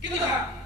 给他看。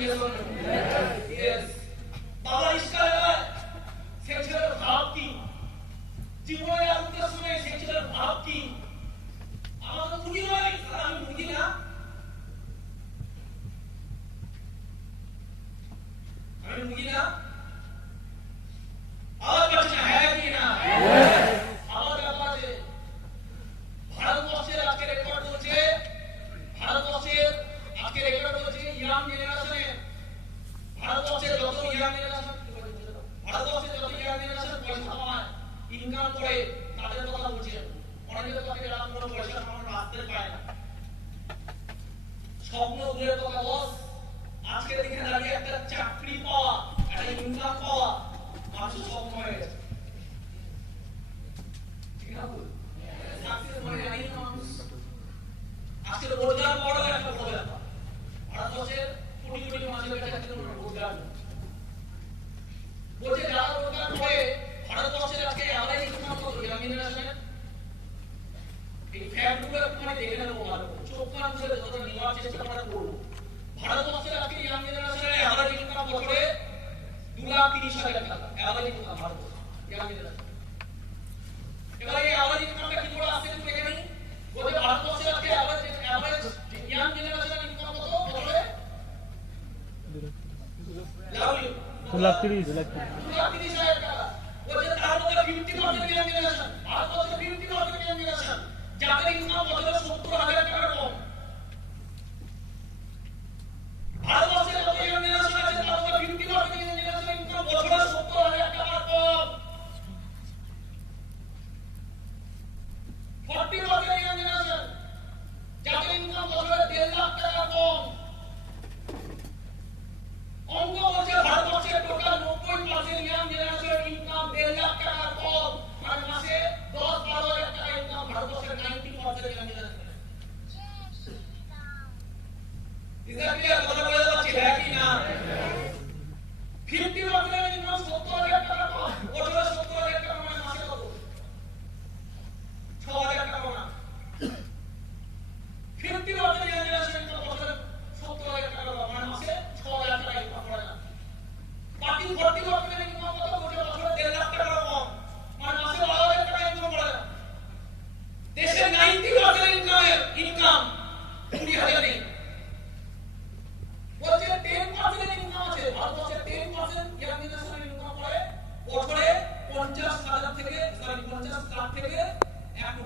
You. আজকে দিনে দাঁড়িয়ে একটা চাকরি পাওয়া, একটা ইনকাম পাওয়া, মানুষের হয়ে ঠিক না বল? মানুষ। আজকে রোজগার বড়। লাখ ইসলাম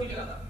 いうふうった。